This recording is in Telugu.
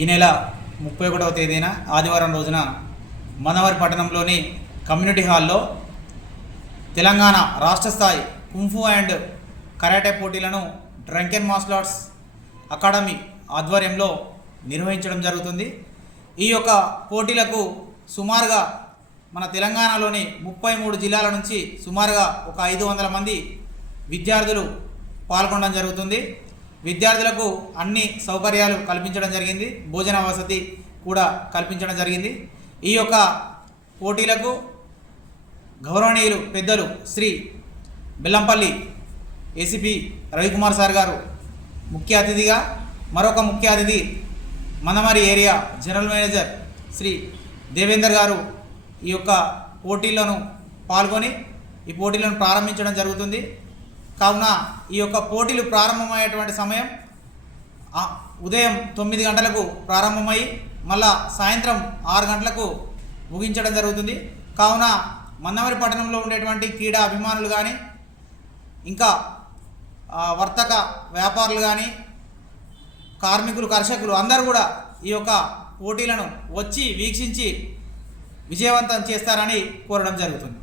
ఈ నెల 31వ తేదీన ఆదివారం రోజున మందమరి పట్టణంలోని కమ్యూనిటీ హాల్లో తెలంగాణ రాష్ట్ర స్థాయి కుంఫు అండ్ కరాటే పోటీలను డ్రంకెన్ మార్షల్ ఆర్ట్స్ అకాడమీ ఆధ్వర్యంలో నిర్వహించడం జరుగుతుంది. ఈ యొక్క పోటీలకు సుమారుగా మన తెలంగాణలోని 33 జిల్లాల నుంచి సుమారుగా ఒక 500 మంది విద్యార్థులు పాల్గొనడం జరుగుతుంది. విద్యార్థులకు అన్ని సౌకర్యాలు కల్పించడం జరిగింది, భోజన వసతి కూడా కల్పించడం జరిగింది. ఈ యొక్క పోటీలకు గౌరవనీయులు పెద్దలు శ్రీ బెల్లంపల్లి ఏసీపీ రవికుమార్ సార్ గారు ముఖ్య అతిథిగా, మరొక ముఖ్య అతిథి Mandamarri area general manager Shri Devender గారు ఈ యొక్క పోటీలను పాల్గొని ఈ పోటీలను ప్రారంభించడం జరుగుతుంది. కావున ఈ యొక్క పోటీలు ప్రారంభమయ్యేటువంటి సమయం ఉదయం 9 గంటలకు ప్రారంభమై మళ్ళా సాయంత్రం 6 గంటలకు ముగించడం జరుగుతుంది. కావున మందమరి పట్టణంలో ఉండేటువంటి క్రీడా అభిమానులు కానీ, ఇంకా వర్తక వ్యాపారులు కానీ, కార్మికులు, కర్షకులు అందరూ కూడా ఈ యొక్క పోటీలను వచ్చి వీక్షించి విజయవంతం చేస్తారని కోరడం జరుగుతుంది.